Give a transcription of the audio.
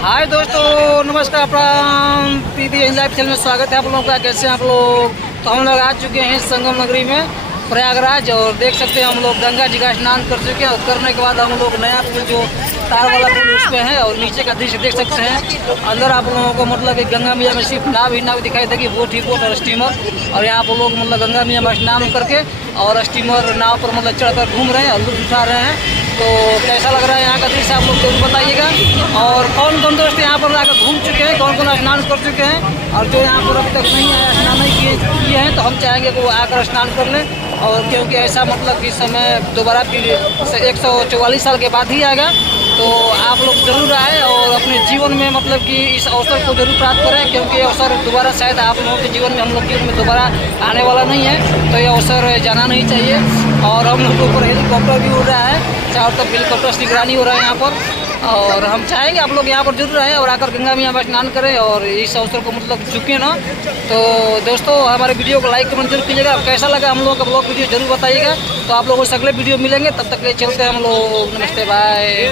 हाय दोस्तों, नमस्कार, प्रणाम। दीदी लाइव चैनल में स्वागत है आप लोगों का। कैसे हैं आप लोग? तो हम लोग आ चुके हैं संगम नगरी में प्रयागराज, और देख सकते हैं हम लोग गंगा जी का स्नान कर चुके हैं। और करने के बाद हम लोग नया पुल जो तार वाला पुल उस पे है, और नीचे का दृश्य देख सकते हैं। अंदर आप लोगों को मतलब कि गंगा मैया में सिर्फ नाव ही नाव दिखाई देगी, बोट ही बोट और स्टीमर। और यहाँ पर लोग मतलब गंगा मैया में स्नान करके और स्टीमर नाव पर मतलब चढ़कर घूम रहे हैं और लुत्फ उठा रहे हैं। तो कैसा लग रहा है यहाँ का दृश्य आप लोग जरूर बताइएगा। और कौन कौन दोस्त यहाँ पर आकर घूम चुके हैं, कौन कौन स्नान कर चुके हैं, और जो यहाँ पर अभी तक नहीं आया, स्नान नहीं किए हैं, तो हम चाहेंगे कि वो आकर स्नान कर लें। और क्योंकि ऐसा मतलब कि समय दोबारा फिर 144 साल के बाद ही आएगा, तो आप लोग जरूर आए और अपने जीवन में मतलब कि इस अवसर को जरूर प्राप्त करें। क्योंकि ये अवसर दोबारा शायद आप लोगों के जीवन में, हम लोग के जीवन में दोबारा आने वाला नहीं है, तो ये अवसर जाना नहीं चाहिए। और हम लोग के ऊपर हेलीकॉप्टर भी उड़ रहा है, चारों तरफ हेलीकॉप्टर से निगरानी हो रहा है यहाँ पर। और हम चाहेंगे आप लोग यहाँ पर जरूर आए और आकर गंगा मैया में स्नान करें और इस अवसर को मतलब चुके ना। तो दोस्तों, हमारे वीडियो को लाइक कमेंट जरूर कीजिएगा। कैसा लगा हम लोगों का ब्लॉग वीडियो जरूर बताइएगा। तो आप लोगों से अगले वीडियो मिलेंगे, तब तक के लिए चलते हैं हम लोग। नमस्ते, बाय।